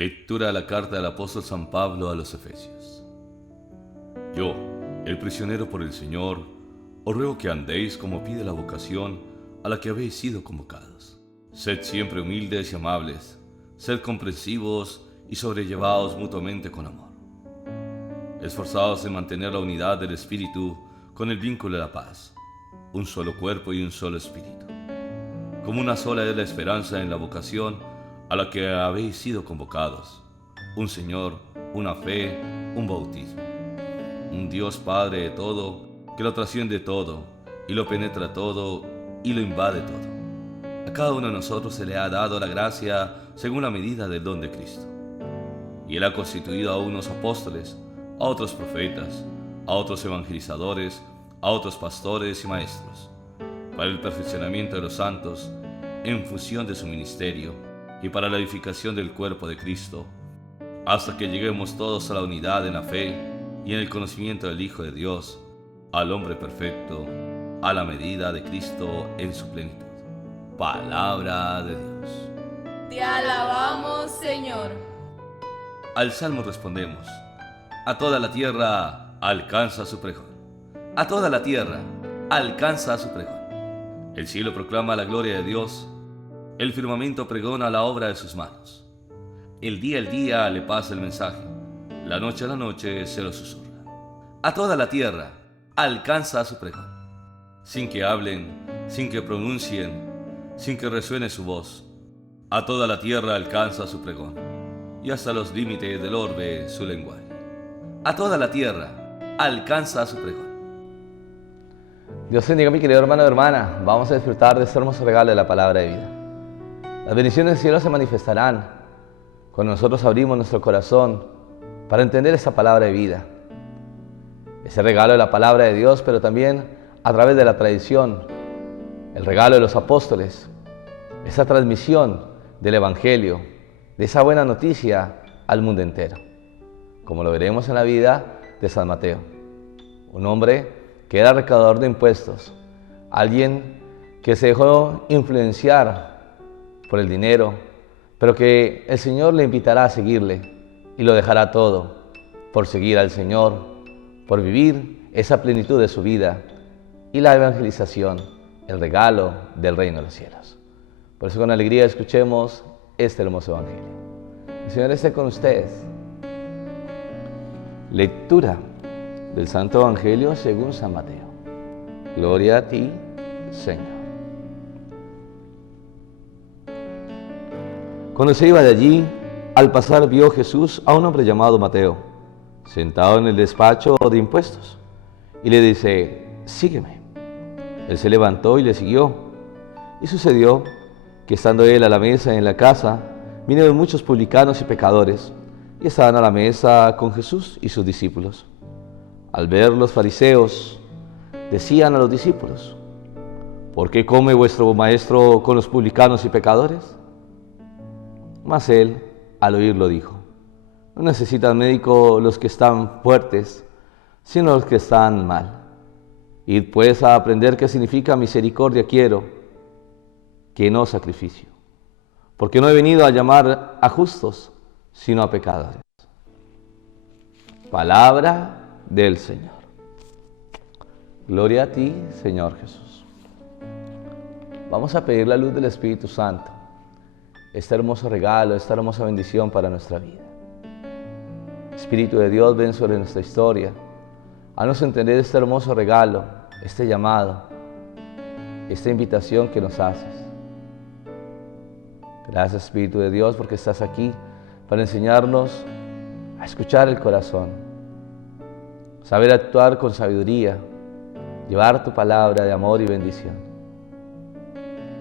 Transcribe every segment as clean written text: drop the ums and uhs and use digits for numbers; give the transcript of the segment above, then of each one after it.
Lectura de la carta del apóstol San Pablo a los Efesios. Yo, el prisionero por el Señor, os ruego que andéis como pide la vocación a la que habéis sido convocados. Sed siempre humildes y amables, sed comprensivos y sobrellevaos mutuamente con amor. Esforzaos en mantener la unidad del Espíritu con el vínculo de la paz, un solo cuerpo y un solo Espíritu. Como una sola es la esperanza en la vocación a la que habéis sido convocados, un Señor, una fe, un bautismo, un Dios Padre de todo, que lo trasciende todo, y lo penetra todo, y lo invade todo. A cada uno de nosotros se le ha dado la gracia según la medida del don de Cristo. Y Él ha constituido a unos apóstoles, a otros profetas, a otros evangelizadores, a otros pastores y maestros, para el perfeccionamiento de los santos, en función de su ministerio, y para la edificación del cuerpo de Cristo, hasta que lleguemos todos a la unidad en la fe y en el conocimiento del Hijo de Dios, al hombre perfecto, a la medida de Cristo en su plenitud. Palabra de Dios. Te alabamos, Señor. Al Salmo respondemos: a toda la tierra alcanza su pregón. A toda la tierra alcanza su pregón. El cielo proclama la gloria de Dios. El firmamento pregona la obra de sus manos. El día le pasa el mensaje. La noche se lo susurra. A toda la tierra alcanza su pregón. Sin que hablen, sin que pronuncien, sin que resuene su voz. A toda la tierra alcanza su pregón. Y hasta los límites del orbe su lenguaje. A toda la tierra alcanza su pregón. Dios bendiga, mi querido hermano y hermana. Vamos a disfrutar de este hermoso regalo de la palabra de vida. Las bendiciones del cielo se manifestarán cuando nosotros abrimos nuestro corazón para entender esta palabra de vida. Ese regalo de la palabra de Dios, pero también a través de la tradición, el regalo de los apóstoles, esa transmisión del Evangelio, de esa buena noticia al mundo entero. Como lo veremos en la vida de San Mateo, un hombre que era recaudador de impuestos, alguien que se dejó influenciar por el dinero, pero que el Señor le invitará a seguirle y lo dejará todo por seguir al Señor, por vivir esa plenitud de su vida y la evangelización, el regalo del reino de los cielos. Por eso con alegría escuchemos este hermoso evangelio. El Señor esté con ustedes. Lectura del Santo Evangelio según San Mateo. Gloria a ti, Señor. Cuando se iba de allí, al pasar vio Jesús a un hombre llamado Mateo, sentado en el despacho de impuestos, y le dice: sígueme. Él se levantó y le siguió. Y sucedió que estando él a la mesa en la casa, vinieron muchos publicanos y pecadores, y estaban a la mesa con Jesús y sus discípulos. Al ver los fariseos, decían a los discípulos: ¿por qué come vuestro maestro con los publicanos y pecadores? Mas él, al oírlo, dijo: no necesitan médico los que están fuertes, sino los que están mal. Id pues a aprender qué significa misericordia quiero, que no sacrificio. Porque no he venido a llamar a justos, sino a pecadores. Palabra del Señor. Gloria a ti, Señor Jesús. Vamos a pedir la luz del Espíritu Santo, este hermoso regalo, esta hermosa bendición para nuestra vida. Espíritu de Dios, ven sobre nuestra historia. Haznos entender este hermoso regalo, este llamado, esta invitación que nos haces. Gracias, Espíritu de Dios, porque estás aquí para enseñarnos a escuchar el corazón, saber actuar con sabiduría, llevar tu palabra de amor y bendición.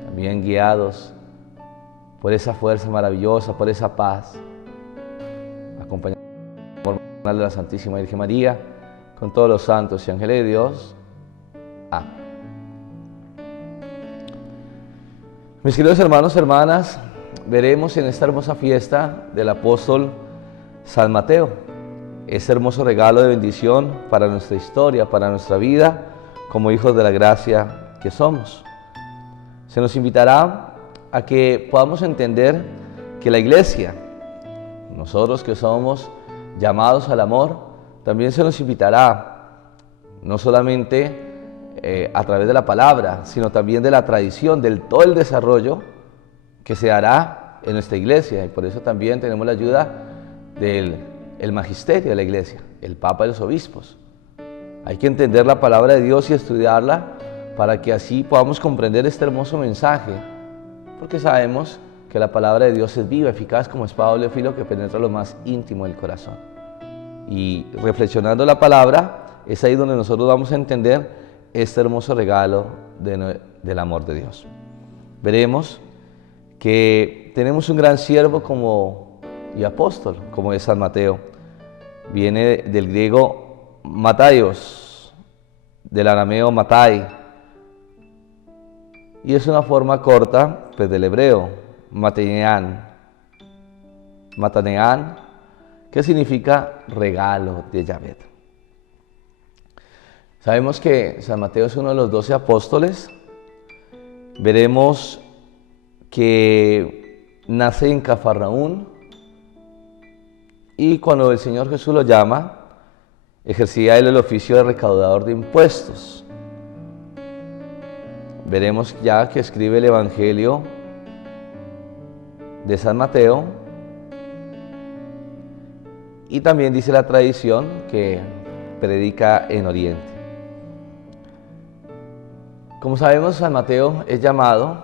También guiados por esa fuerza maravillosa, por esa paz, acompañados por la Santísima Virgen María, con todos los santos y ángeles de Dios. Amén. Mis queridos hermanos y hermanas, veremos en esta hermosa fiesta del apóstol San Mateo ese hermoso regalo de bendición para nuestra historia, para nuestra vida, como hijos de la gracia que somos. Se nos invitará a que podamos entender que la iglesia nosotros que somos llamados al amor, también se nos invitará, no solamente a través de la palabra, sino también de la tradición, del todo el desarrollo que se hará en nuestra iglesia. Y por eso también tenemos la ayuda del magisterio de la iglesia, el Papa y los obispos. Hay que entender la palabra de Dios y estudiarla para que así podamos comprender este hermoso mensaje, porque sabemos que la palabra de Dios es viva, eficaz como espada de doble filo que penetra lo más íntimo del corazón. Y reflexionando la palabra, es ahí donde nosotros vamos a entender este hermoso regalo del amor de Dios. Veremos que tenemos un gran siervo y apóstol, como es San Mateo. Viene del griego Mataios, del arameo Matai, y es una forma corta pues, del hebreo, Mataneán, que significa regalo de Yahvé. Sabemos que San Mateo es uno de los 12 apóstoles. Veremos que nace en Cafarnaún y cuando el Señor Jesús lo llama, ejercía él el oficio de recaudador de impuestos. Veremos ya que escribe el Evangelio de San Mateo y también dice la tradición que predica en Oriente. Como sabemos, San Mateo es llamado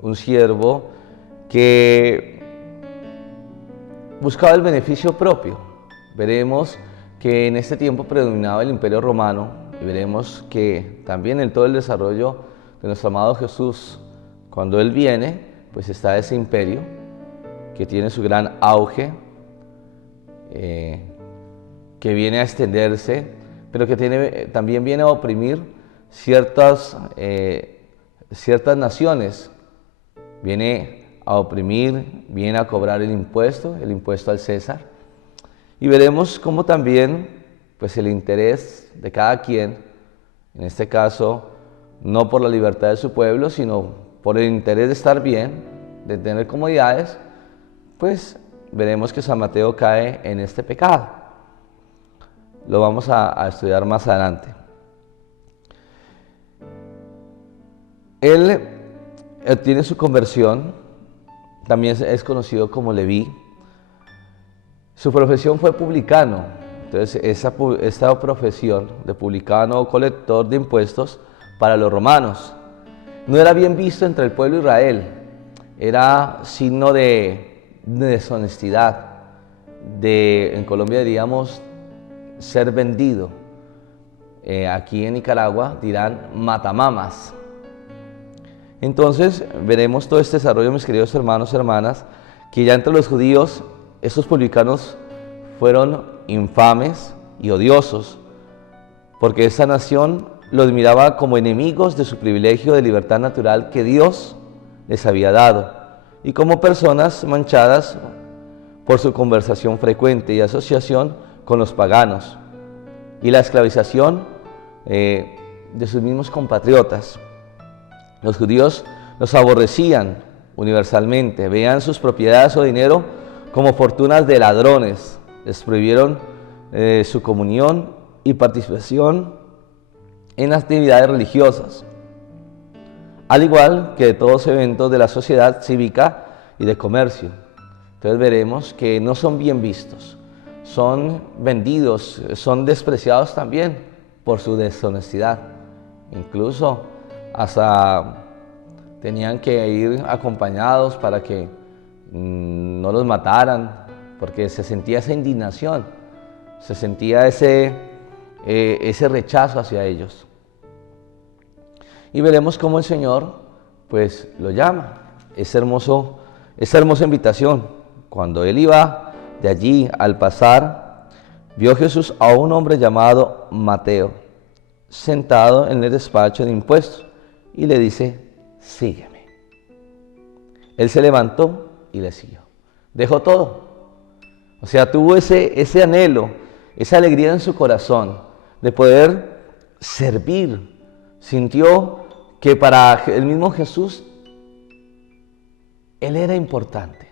un siervo que buscaba el beneficio propio. Veremos que en este tiempo predominaba el Imperio Romano y veremos que también en todo el desarrollo de nuestro amado Jesús, cuando Él viene, pues está ese imperio que tiene su gran auge, que viene a extenderse, pero que también viene a oprimir ciertas naciones. Viene a oprimir, viene a cobrar el impuesto al César. Y veremos cómo también pues, el interés de cada quien, en este caso, no por la libertad de su pueblo, sino por el interés de estar bien, de tener comodidades, pues veremos que San Mateo cae en este pecado. Lo vamos a estudiar más adelante. Él tiene su conversión, también es conocido como Leví. Su profesión fue publicano, entonces esta profesión de publicano o colector de impuestos para los romanos no era bien visto entre el pueblo de Israel, era signo de deshonestidad, en Colombia diríamos ser vendido, aquí en Nicaragua dirán matamamas. Entonces veremos todo este desarrollo, mis queridos hermanos y hermanas, que ya entre los judíos estos publicanos fueron infames y odiosos, porque esta nación los miraba como enemigos de su privilegio de libertad natural que Dios les había dado, y como personas manchadas por su conversación frecuente y asociación con los paganos, y la esclavización de sus mismos compatriotas. Los judíos los aborrecían universalmente, veían sus propiedades o dinero como fortunas de ladrones, les prohibieron su comunión y participación en actividades religiosas, al igual que de todos los eventos de la sociedad cívica y de comercio. Entonces veremos que no son bien vistos, son vendidos, son despreciados también por su deshonestidad. Incluso hasta tenían que ir acompañados para que no los mataran, porque se sentía esa indignación, se sentía ese rechazo hacia ellos. Y veremos cómo el Señor pues lo llama, esa hermosa invitación. Cuando Él iba de allí, al pasar, vio Jesús a un hombre llamado Mateo, sentado en el despacho de impuestos, y le dice: sígueme. Él se levantó y le siguió. Dejó todo. O sea, tuvo ese anhelo, esa alegría en su corazón de poder servir. Sintió que para el mismo Jesús, Él era importante.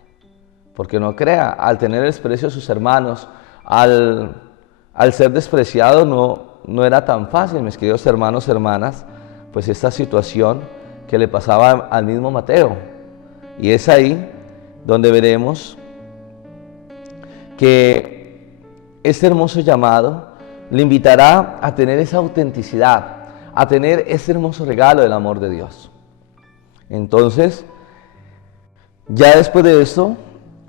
porque no crea, al tener el desprecio de sus hermanos, al ser despreciado, no era tan fácil, mis queridos hermanos, hermanas, pues esta situación que le pasaba al mismo Mateo. Y es ahí donde veremos que este hermoso llamado le invitará a tener esa autenticidad, a tener ese hermoso regalo del amor de Dios. Entonces, ya después de esto,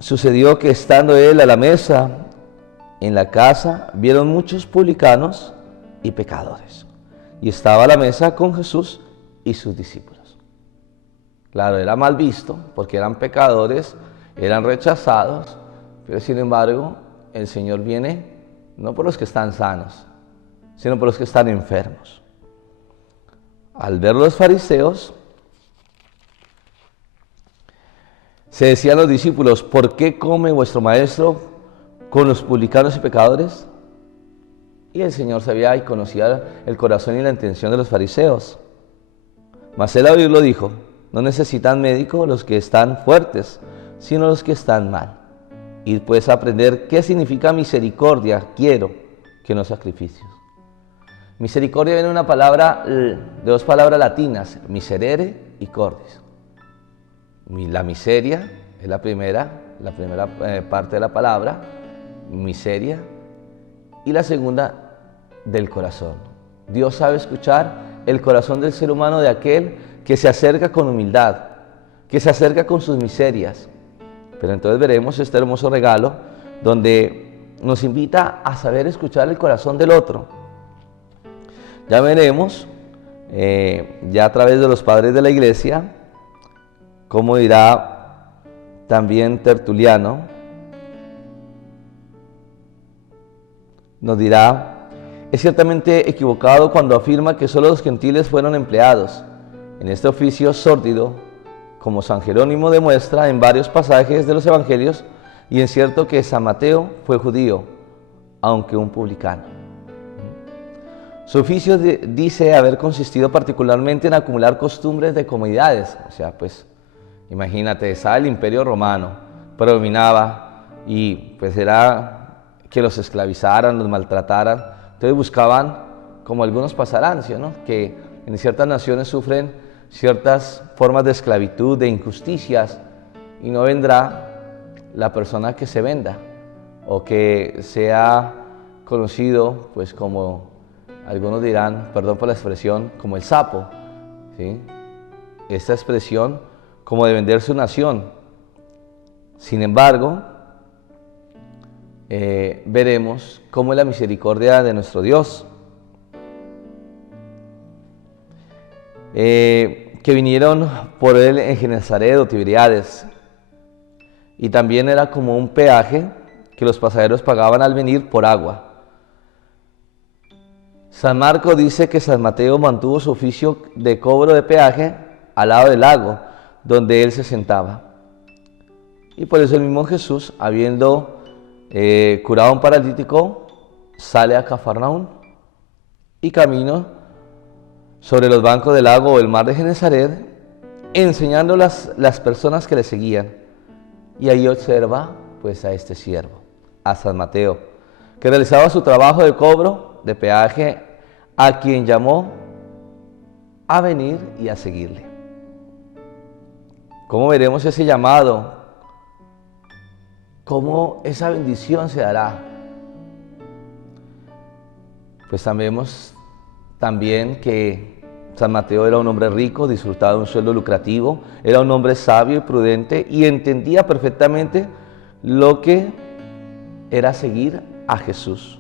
sucedió que estando él a la mesa en la casa, vieron muchos publicanos y pecadores. Y estaba a la mesa con Jesús y sus discípulos. Claro, era mal visto porque eran pecadores, eran rechazados, pero sin embargo, el Señor viene no por los que están sanos, sino por los que están enfermos. Al ver los fariseos, se decían los discípulos: ¿por qué come vuestro maestro con los publicanos y pecadores? Y el Señor sabía y conocía el corazón y la intención de los fariseos. Mas él al oírlo dijo: no necesitan médico los que están fuertes, sino los que están mal. Y puedes aprender qué significa misericordia, quiero, que no sacrificios. Misericordia viene de una palabra, de dos palabras latinas, miserere y cordis. La miseria es la primera parte de la palabra, miseria, y la segunda, del corazón. Dios sabe escuchar el corazón del ser humano, de aquel que se acerca con humildad, que se acerca con sus miserias. Pero entonces veremos este hermoso regalo donde nos invita a saber escuchar el corazón del otro. Ya veremos, ya a través de los padres de la iglesia, como dirá también Tertuliano, nos dirá: es ciertamente equivocado cuando afirma que solo los gentiles fueron empleados en este oficio sórdido, como San Jerónimo demuestra en varios pasajes de los evangelios, y es cierto que San Mateo fue judío, aunque un publicano. Su oficio dice haber consistido particularmente en acumular costumbres de comodidades. O sea, pues, imagínate, estaba el Imperio Romano, predominaba, y pues era que los esclavizaran, los maltrataran. Entonces buscaban, como algunos pasarán, ¿sí, no?, que en ciertas naciones sufren ciertas formas de esclavitud, de injusticias, y no vendrá la persona que se venda o que sea conocido, pues como algunos dirán, perdón por la expresión, como el sapo, ¿sí? Esta expresión como de vender su nación. Sin embargo, veremos cómo es la misericordia de nuestro Dios. Que vinieron por él en Genesaret o Tiberíades, y también era como un peaje que los pasajeros pagaban al venir por agua. San Marcos dice que San Mateo mantuvo su oficio de cobro de peaje al lado del lago donde él se sentaba, y por eso el mismo Jesús, habiendo curado a un paralítico, sale a Cafarnaún y camino sobre los bancos del lago o el mar de Genesaret, enseñando las personas que le seguían. Y ahí observa pues a este siervo, a San Mateo, que realizaba su trabajo de cobro de peaje, a quien llamó a venir y a seguirle. ¿Cómo veremos ese llamado? ¿Cómo esa bendición se dará? Pues sabemos también que San Mateo era un hombre rico, disfrutaba de un sueldo lucrativo, era un hombre sabio y prudente, y entendía perfectamente lo que era seguir a Jesús,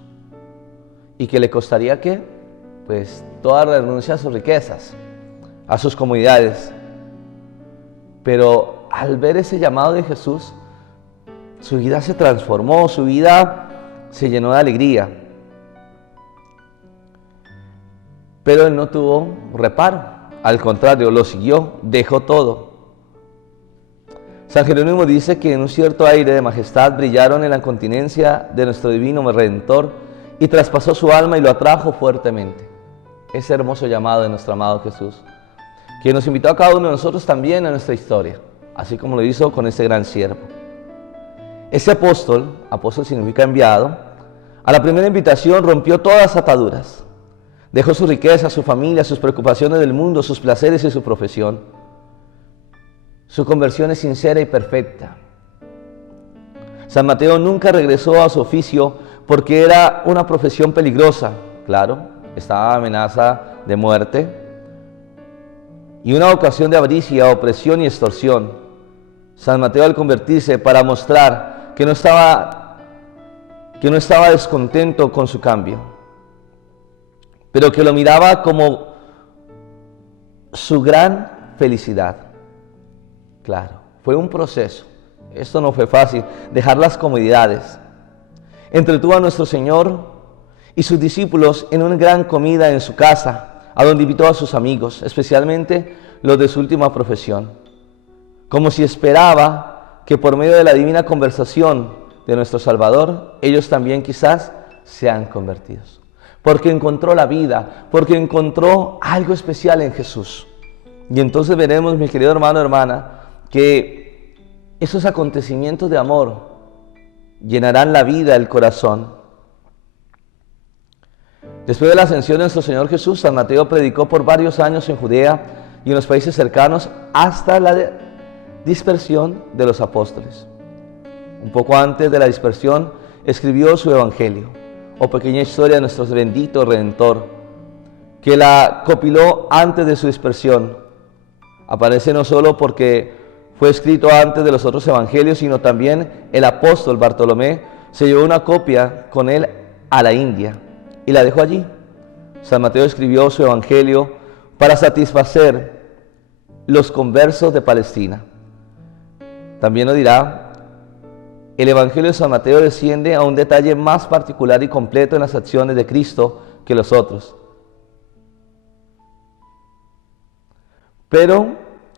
y que le costaría ¿qué? Pues toda renuncia a sus riquezas, a sus comodidades. Pero al ver ese llamado de Jesús, su vida se transformó, su vida se llenó de alegría. Pero él no tuvo reparo, al contrario, lo siguió, dejó todo. San Jerónimo dice que en un cierto aire de majestad brillaron en la continencia de nuestro divino Redentor, y traspasó su alma y lo atrajo fuertemente. Ese hermoso llamado de nuestro amado Jesús, que nos invitó a cada uno de nosotros también a nuestra historia, así como lo hizo con este gran siervo. Ese apóstol significa enviado, a la primera invitación rompió todas las ataduras. Dejó su riqueza, su familia, sus preocupaciones del mundo, sus placeres y su profesión. Su conversión es sincera y perfecta. San Mateo nunca regresó a su oficio porque era una profesión peligrosa. Claro, estaba amenaza de muerte y una ocasión de avaricia, opresión y extorsión. San Mateo, al convertirse, para mostrar que no estaba descontento con su cambio, pero que lo miraba como su gran felicidad. Claro, fue un proceso. Esto no fue fácil, dejar las comodidades. Entretuvo a nuestro Señor y sus discípulos en una gran comida en su casa, a donde invitó a sus amigos, especialmente los de su última profesión, como si esperaba que por medio de la divina conversación de nuestro Salvador, ellos también quizás sean convertidos. Porque encontró la vida, porque encontró algo especial en Jesús. Y entonces veremos, mi querido hermano, hermana, que esos acontecimientos de amor llenarán la vida, el corazón. Después de la ascensión de nuestro Señor Jesús, San Mateo predicó por varios años en Judea y en los países cercanos hasta la dispersión de los apóstoles. Un poco antes de la dispersión, escribió su Evangelio, o pequeña historia de nuestro bendito Redentor, que la compiló antes de su dispersión. Aparece no solo porque fue escrito antes de los otros evangelios, sino también el apóstol Bartolomé se llevó una copia con él a la India y la dejó allí. San Mateo escribió su evangelio para satisfacer los conversos de Palestina. También lo dirá, el evangelio de San Mateo desciende a un detalle más particular y completo en las acciones de Cristo que los otros. Pero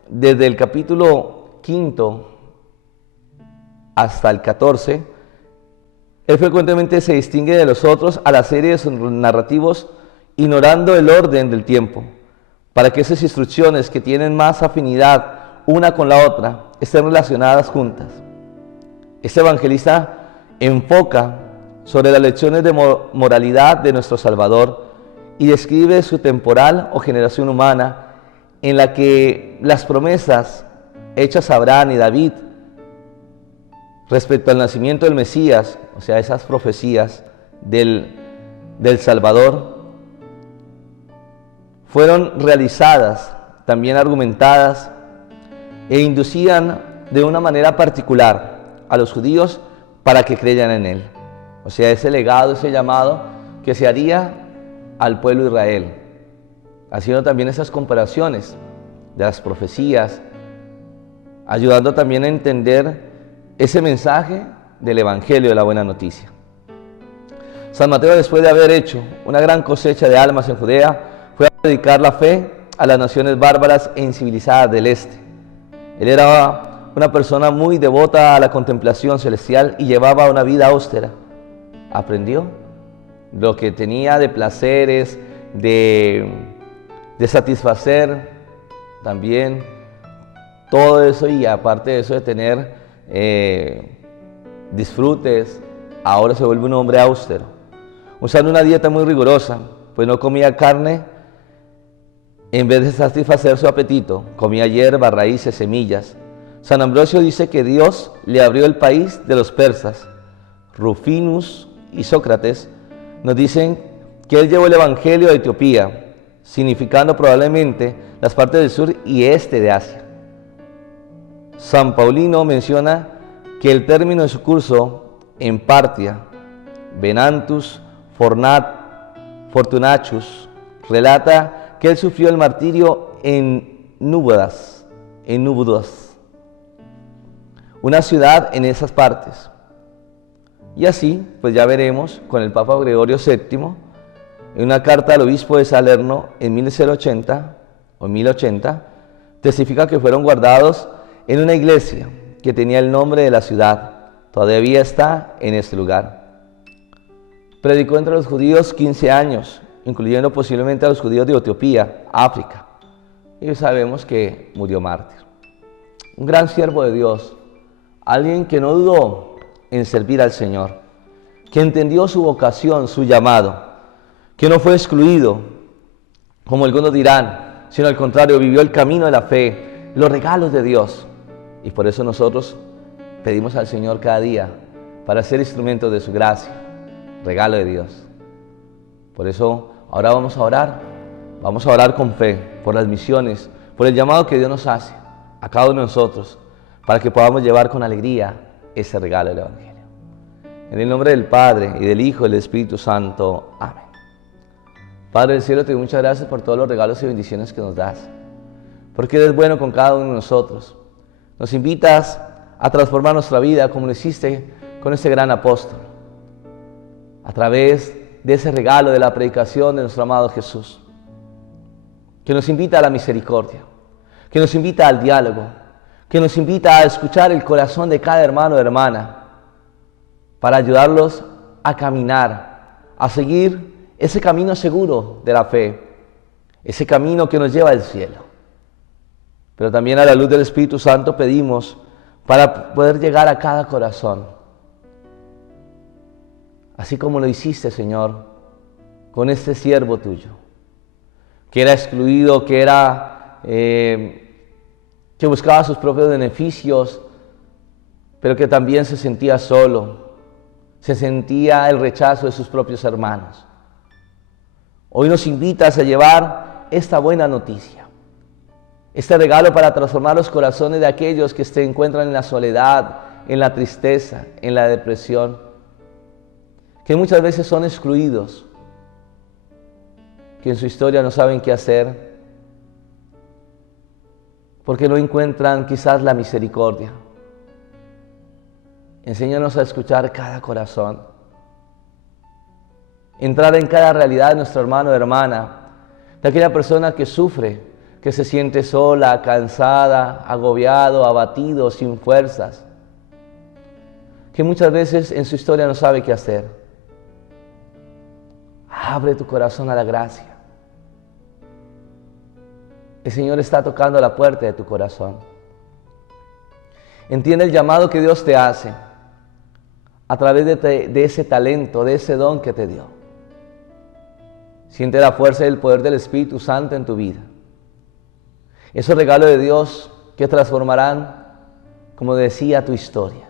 desde el capítulo 5 hasta el 14, él frecuentemente se distingue de los otros a la serie de sus narrativos, ignorando el orden del tiempo, para que esas instrucciones que tienen más afinidad una con la otra estén relacionadas juntas. Este evangelista enfoca sobre las lecciones de moralidad de nuestro Salvador y describe su temporal o generación humana en la que las promesas hechas a Abraham y David respecto al nacimiento del Mesías, o sea, esas profecías del Salvador, fueron realizadas, también argumentadas, e inducían de una manera particular a los judíos para que creyeran en él. O sea, ese legado, ese llamado que se haría al pueblo de Israel, haciendo también esas comparaciones de las profecías, ayudando también a entender ese mensaje del Evangelio de la Buena Noticia. San Mateo, después de haber hecho una gran cosecha de almas en Judea, fue a predicar la fe a las naciones bárbaras e incivilizadas del este. Él era una persona muy devota a la contemplación celestial y llevaba una vida austera. Aprendió lo que tenía de placeres, de satisfacer también todo eso, y aparte de eso de tener disfrutes, ahora se vuelve un hombre austero, usando una dieta muy rigurosa, pues no comía carne. En vez de satisfacer su apetito, comía hierba, raíces, semillas. San Ambrosio dice que Dios le abrió el país de los persas. Rufinus y Sócrates nos dicen que él llevó el Evangelio a Etiopía, significando probablemente las partes del sur y este de Asia. San Paulino menciona que el término de su curso en Partia, Venantus Fortunachus, relata que él sufrió el martirio en Núbodas, una ciudad en esas partes. Y así, pues ya veremos con el Papa Gregorio VII, en una carta al obispo de Salerno en 1080, testifica que fueron guardados en una iglesia que tenía el nombre de la ciudad. Todavía está en este lugar. Predicó entre los judíos 15 años, incluyendo posiblemente a los judíos de Etiopía, África. Y sabemos que murió mártir. Un gran siervo de Dios, alguien que no dudó en servir al Señor, que entendió su vocación, su llamado, que no fue excluido, como algunos dirán, sino al contrario, vivió el camino de la fe, los regalos de Dios. Y por eso nosotros pedimos al Señor cada día para ser instrumentos de su gracia, regalo de Dios. Por eso ahora vamos a orar con fe por las misiones, por el llamado que Dios nos hace a cada uno de nosotros, para que podamos llevar con alegría ese regalo del Evangelio. En el nombre del Padre, y del Hijo, y del Espíritu Santo. Amén. Padre del cielo, te doy muchas gracias por todos los regalos y bendiciones que nos das, porque eres bueno con cada uno de nosotros. Nos invitas a transformar nuestra vida como lo hiciste con ese gran apóstol, a través de ese regalo de la predicación de nuestro amado Jesús, que nos invita a la misericordia, que nos invita al diálogo, que nos invita a escuchar el corazón de cada hermano o hermana, para ayudarlos a caminar, a seguir ese camino seguro de la fe, ese camino que nos lleva al cielo. Pero también a la luz del Espíritu Santo pedimos para poder llegar a cada corazón, así como lo hiciste, Señor, con este siervo tuyo, que era excluido, que buscaba sus propios beneficios, pero que también se sentía solo, se sentía el rechazo de sus propios hermanos. Hoy nos invitas a llevar esta buena noticia, este regalo para transformar los corazones de aquellos que se encuentran en la soledad, en la tristeza, en la depresión, que muchas veces son excluidos, que en su historia no saben qué hacer, porque no encuentran quizás la misericordia. Enséñanos a escuchar cada corazón, entrar en cada realidad de nuestro hermano o hermana, de aquella persona que sufre, que se siente sola, cansada, agobiado, abatido, sin fuerzas, que muchas veces en su historia no sabe qué hacer. Abre tu corazón a la gracia. El Señor está tocando la puerta de tu corazón. Entiende el llamado que Dios te hace a través de ese talento, de ese don que te dio. Siente la fuerza y el poder del Espíritu Santo en tu vida. Esos regalos de Dios que transformarán, como decía, tu historia.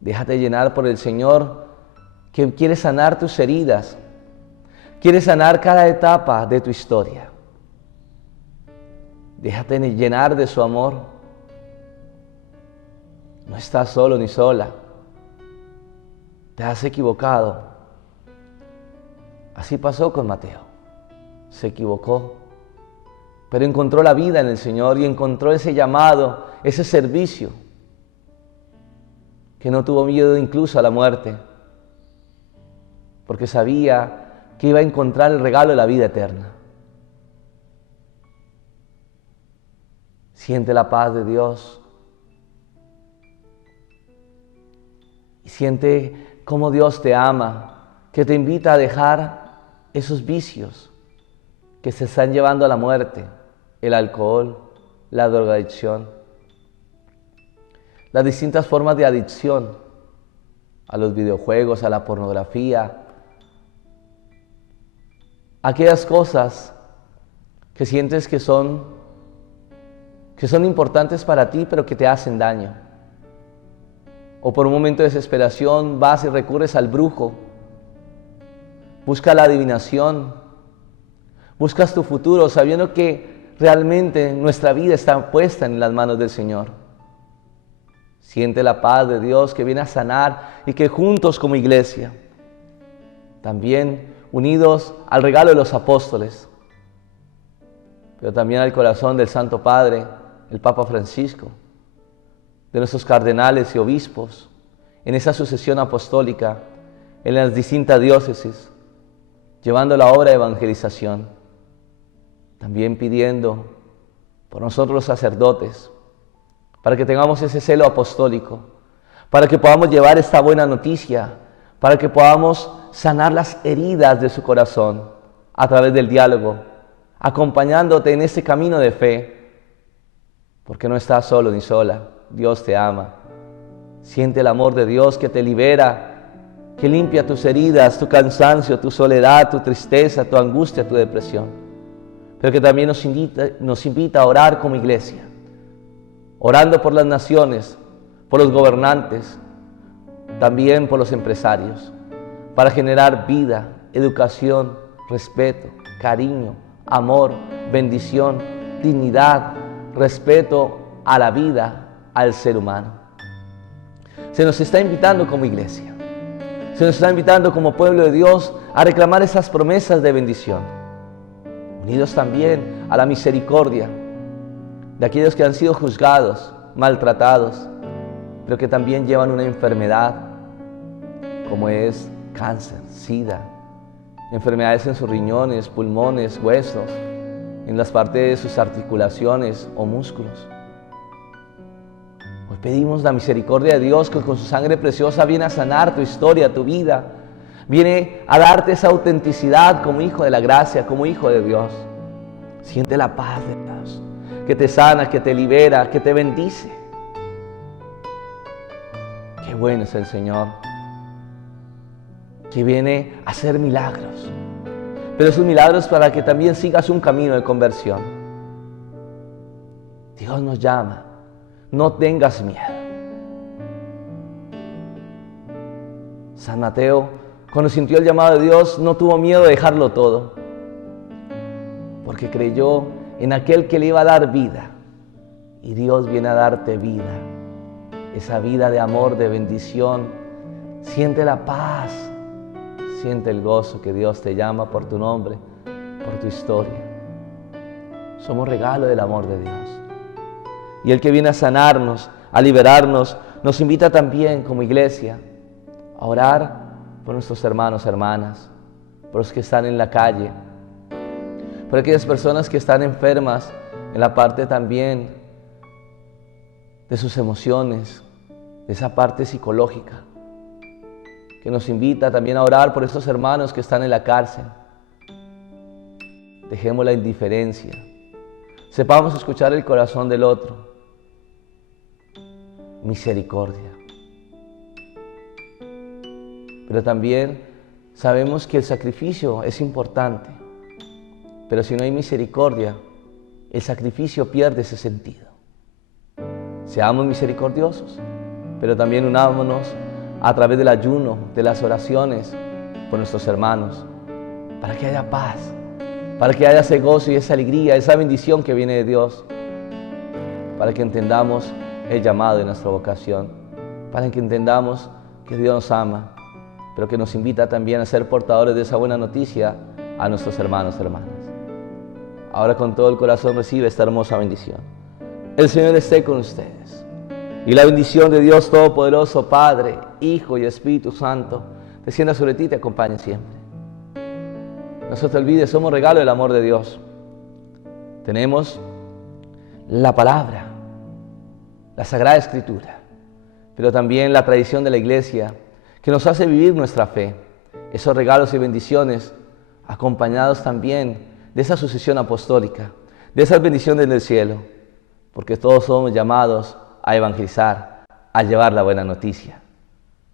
Déjate llenar por el Señor, que quiere sanar tus heridas, quiere sanar cada etapa de tu historia. Déjate llenar de su amor. No estás solo ni sola. Te has equivocado. Así pasó con Mateo. Se equivocó, pero encontró la vida en el Señor y encontró ese llamado, ese servicio, que no tuvo miedo incluso a la muerte, porque sabía que iba a encontrar el regalo de la vida eterna. Siente la paz de Dios y siente cómo Dios te ama, que te invita a dejar esos vicios que se están llevando a la muerte, el alcohol, la drogadicción, las distintas formas de adicción a los videojuegos, a la pornografía, aquellas cosas que sientes que son importantes para ti, pero que te hacen daño. O por un momento de desesperación vas y recurres al brujo, buscas la adivinación, buscas tu futuro, sabiendo que realmente nuestra vida está puesta en las manos del Señor. Siente la paz de Dios que viene a sanar y que juntos como iglesia, también unidos al regalo de los apóstoles, pero también al corazón del Santo Padre, el Papa Francisco, de nuestros cardenales y obispos, en esa sucesión apostólica, en las distintas diócesis, llevando la obra de evangelización, también pidiendo por nosotros los sacerdotes, para que tengamos ese celo apostólico, para que podamos llevar esta buena noticia, para que podamos sanar las heridas de su corazón a través del diálogo, acompañándote en este camino de fe, porque no estás solo ni sola. Dios te ama. Siente el amor de Dios que te libera, que limpia tus heridas, tu cansancio, tu soledad, tu tristeza, tu angustia, tu depresión. Pero que también nos invita a orar como iglesia, orando por las naciones, por los gobernantes, también por los empresarios, para generar vida, educación, respeto, cariño, amor, bendición, dignidad, respeto a la vida, al ser humano. Se nos está invitando como iglesia, se nos está invitando como pueblo de Dios a reclamar esas promesas de bendición, unidos también a la misericordia de aquellos que han sido juzgados, maltratados, pero que también llevan una enfermedad como es cáncer, sida, enfermedades en sus riñones, pulmones, huesos, en las partes de sus articulaciones o músculos. Hoy pedimos la misericordia de Dios que con su sangre preciosa viene a sanar tu historia, tu vida, viene a darte esa autenticidad como hijo de la gracia, como hijo de Dios. Siente la paz de Dios, que te sana, que te libera, que te bendice. Qué bueno es el Señor, que viene a hacer milagros, pero esos milagros para que también sigas un camino de conversión. Dios nos llama, no tengas miedo. San Mateo, cuando sintió el llamado de Dios, no tuvo miedo de dejarlo todo, porque creyó en aquel que le iba a dar vida, y Dios viene a darte vida, esa vida de amor, de bendición. Siente la paz, siente el gozo que Dios te llama por tu nombre, por tu historia. Somos regalo del amor de Dios. Y el que viene a sanarnos, a liberarnos, nos invita también como iglesia a orar por nuestros hermanos, hermanas, por los que están en la calle, por aquellas personas que están enfermas en la parte también de sus emociones, de esa parte psicológica, que nos invita también a orar por estos hermanos que están en la cárcel. Dejemos la indiferencia, sepamos escuchar el corazón del otro. Misericordia. Pero también sabemos que el sacrificio es importante, pero si no hay misericordia, el sacrificio pierde ese sentido. Seamos misericordiosos, pero también unámonos a través del ayuno, de las oraciones por nuestros hermanos, para que haya paz, para que haya ese gozo y esa alegría, esa bendición que viene de Dios, para que entendamos el llamado de nuestra vocación, para que entendamos que Dios nos ama, pero que nos invita también a ser portadores de esa buena noticia a nuestros hermanos, hermanas. Ahora con todo el corazón recibe esta hermosa bendición. El Señor esté con ustedes. Y la bendición de Dios Todopoderoso, Padre, Hijo y Espíritu Santo, descienda sobre ti y te acompañe siempre. No se te olvide, somos regalo del amor de Dios. Tenemos la palabra, la Sagrada Escritura, pero también la tradición de la Iglesia, que nos hace vivir nuestra fe. Esos regalos y bendiciones, acompañados también de esa sucesión apostólica, de esas bendiciones del cielo, porque todos somos llamados a evangelizar, a llevar la buena noticia.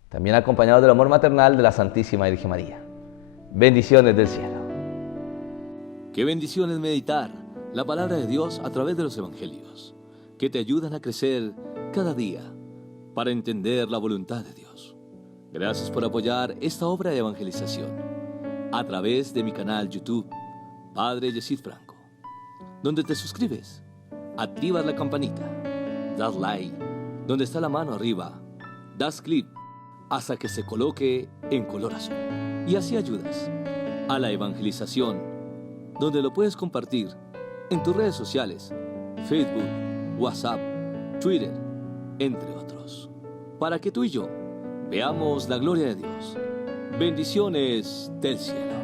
También acompañados del amor maternal de la Santísima Virgen María. Bendiciones del cielo. Qué bendición es meditar la palabra de Dios a través de los evangelios, que te ayudan a crecer cada día para entender la voluntad de Dios. Gracias por apoyar esta obra de evangelización a través de mi canal YouTube, Padre Yesid Franco, donde te suscribes, activas la campanita, das like, donde está la mano arriba, das clic hasta que se coloque en color azul. Y así ayudas a la evangelización, donde lo puedes compartir en tus redes sociales, Facebook, WhatsApp, Twitter, entre otros, para que tú y yo veamos la gloria de Dios. Bendiciones del cielo.